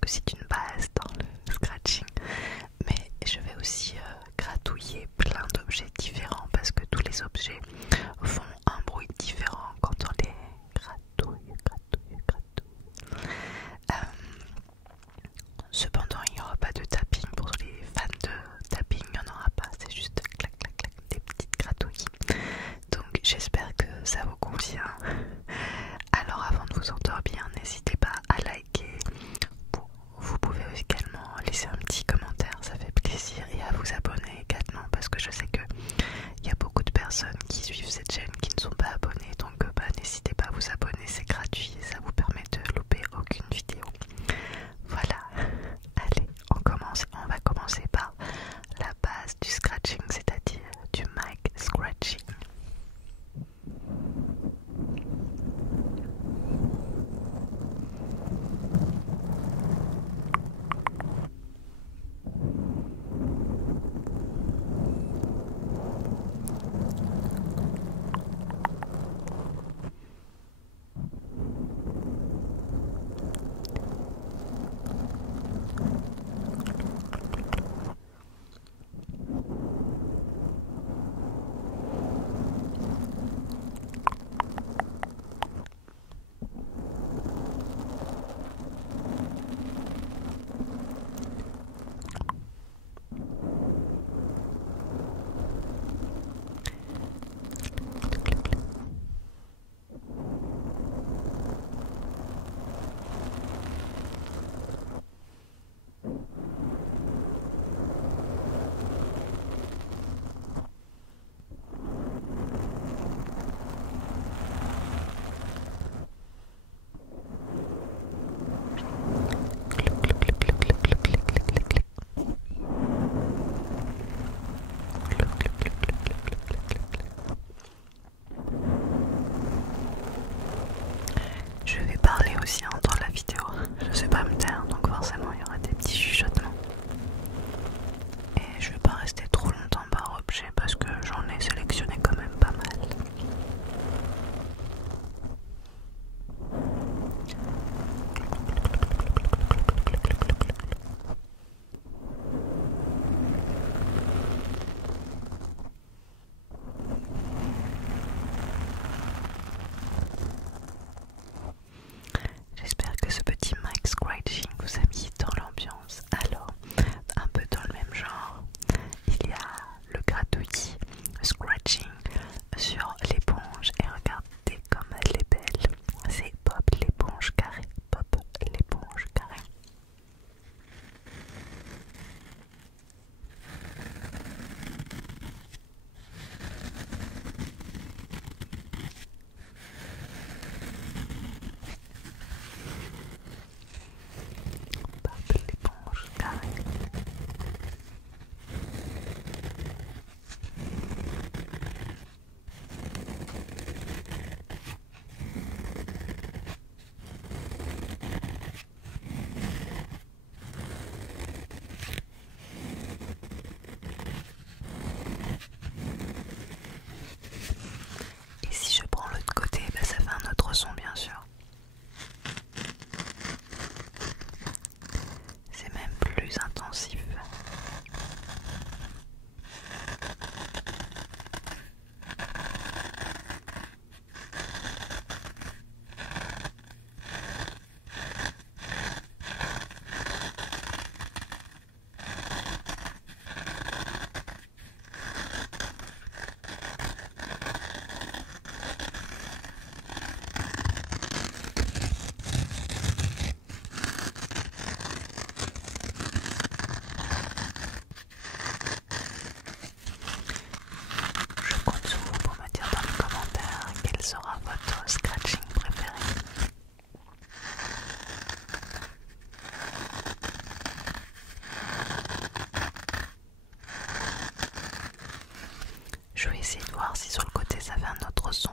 que c'est une base dans le scratching. Mais je vais aussi gratouiller plein d'objets différents parce que tous les objets font un bruit différent quand on les gratouille. Cependant, il n'y aura pas de tapping pour les fans de tapping, il n'y en aura pas, c'est juste clac clac clac, des petites gratouilles. Donc j'espère que ça vous convient. Alors avant de vous endormir, n'hésitez pas à liker. Vous pouvez également laisser un petit commentaire, ça fait plaisir, et à vous abonner également parce que je sais que il y a beaucoup de personnes qui suivent cette chaîne qui ne sont pas abonnées, donc n'hésitez pas à vous abonner, c'est gratuit et ça vous permet de louper aucune vidéo. Voilà, allez, on va commencer par la base du scratching, c'est-à-dire du mic scratching. Je vais parler aussi dans la vidéo, je sais pas me taire, donc forcément il y aura des petits chuchotements. Et je vais pas rester trop longtemps par objet parce que j'en ai sélectionné quand même pas mal. J'espère que ce petit mic scratching vous a mis dans l'ambiance. Alors, un peu dans le même genre, il y a le gratouillis, le scratching sur l'éponge. Et regardez comme elle est belle. C'est Bob l'éponge carrée. Bob l'éponge carrée. Bob l'éponge carrée. Et si je prends l'autre côté, ça fait un autre son bien sûr. C'est même plus intensif. Je compte sur vous pour me dire dans les commentaires quel sera votre scratching préféré. Je vais essayer de voir si sur le côté ça fait un autre son.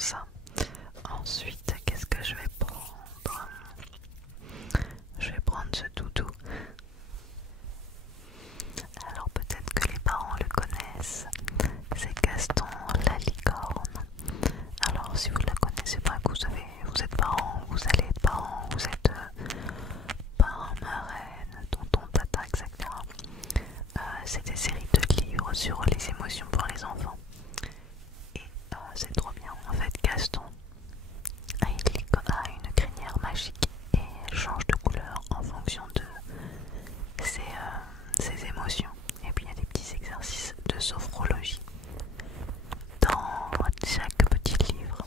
ça. Ensuite, qu'est-ce que je vais prendre? Je vais prendre ce doudou. Alors peut-être que les parents le connaissent. C'est Gaston la licorne. Alors si vous ne la connaissez pas, que vous êtes parents, vous allez être parents, vous êtes parents, marraines, tonton, tata, etc. C'est des séries de livres sur les émotions pour les enfants. Et c'est trop bien. En fait, Gaston a une crinière magique et elle change de couleur en fonction de ses émotions. Et puis il y a des petits exercices de sophrologie dans chaque petit livre.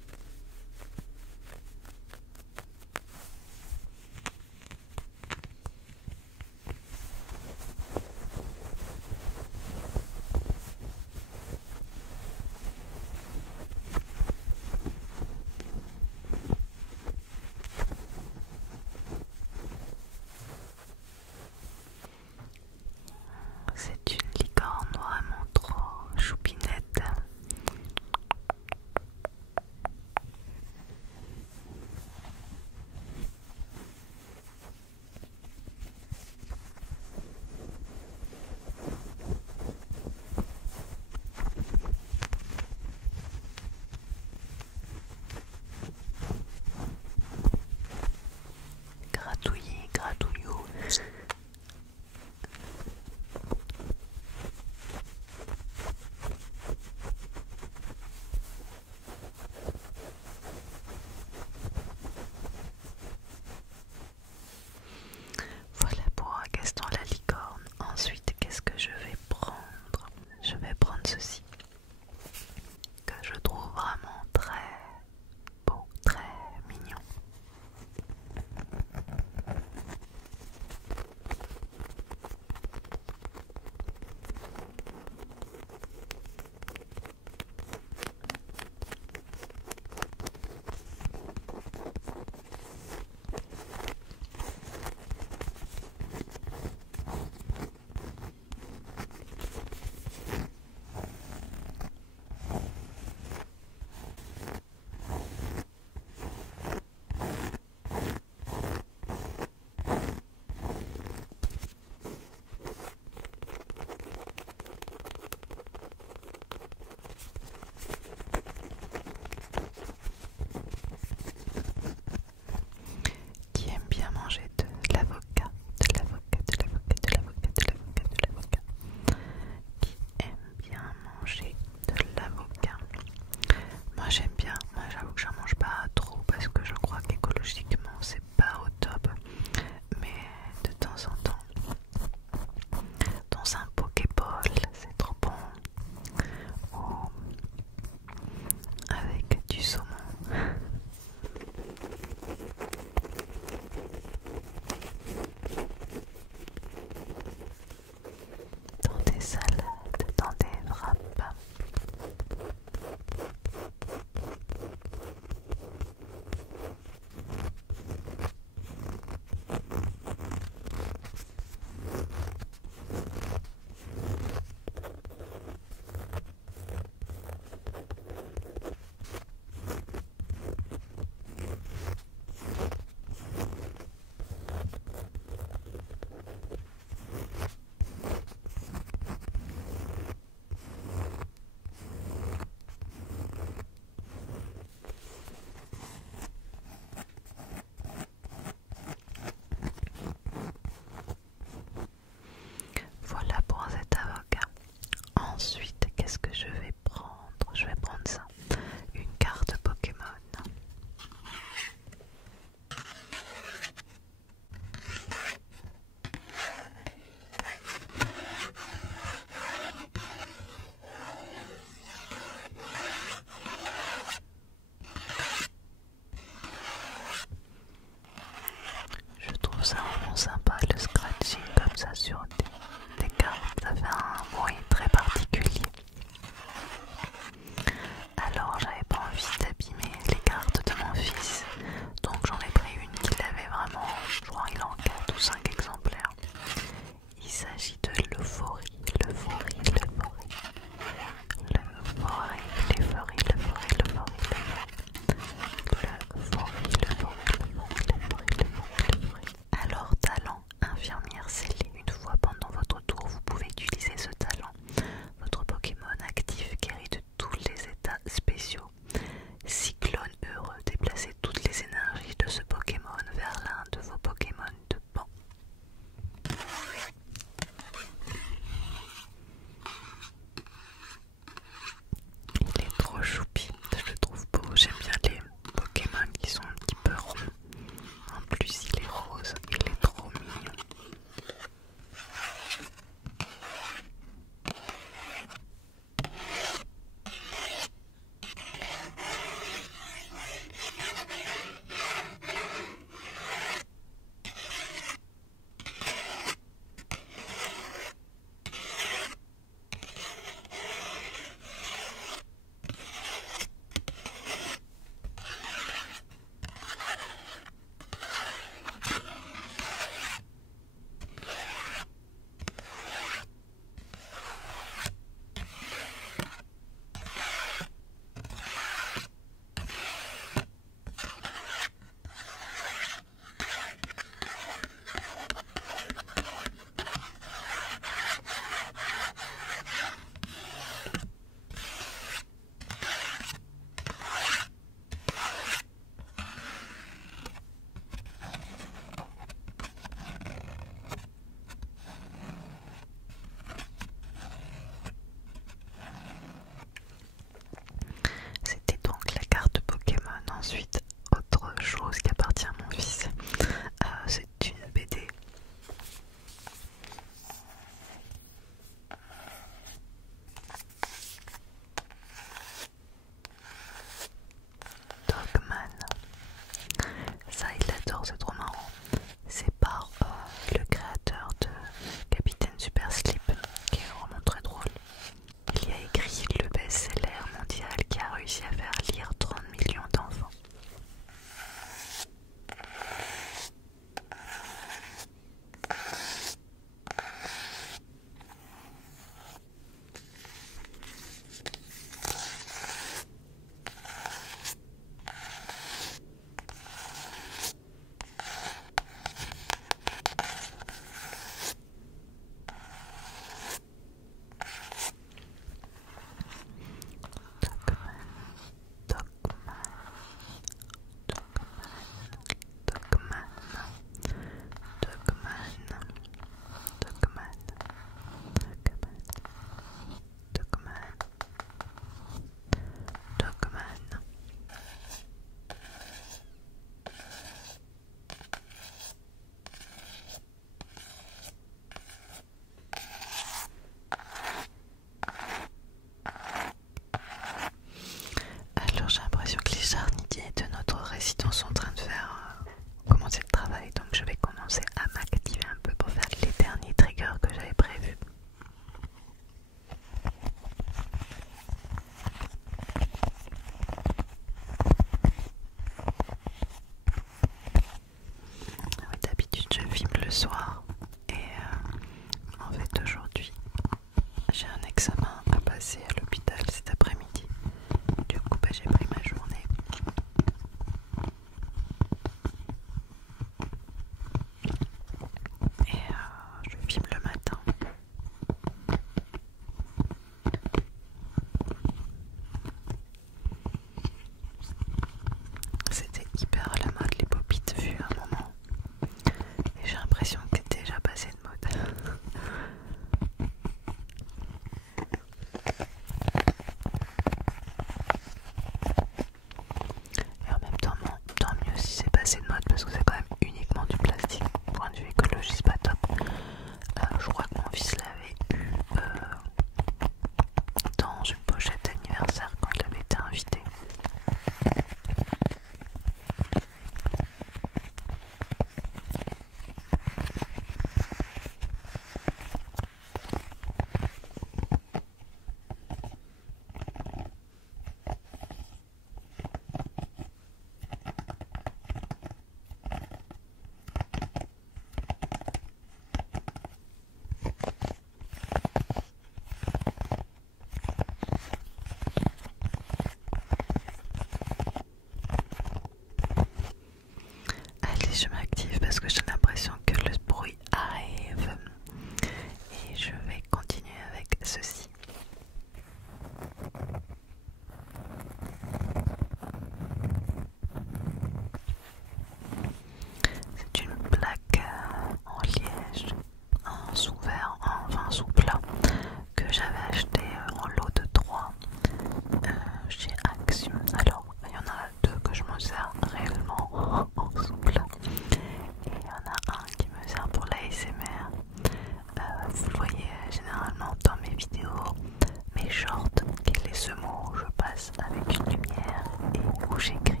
ce mot, je passe avec une lumière et où j'écris.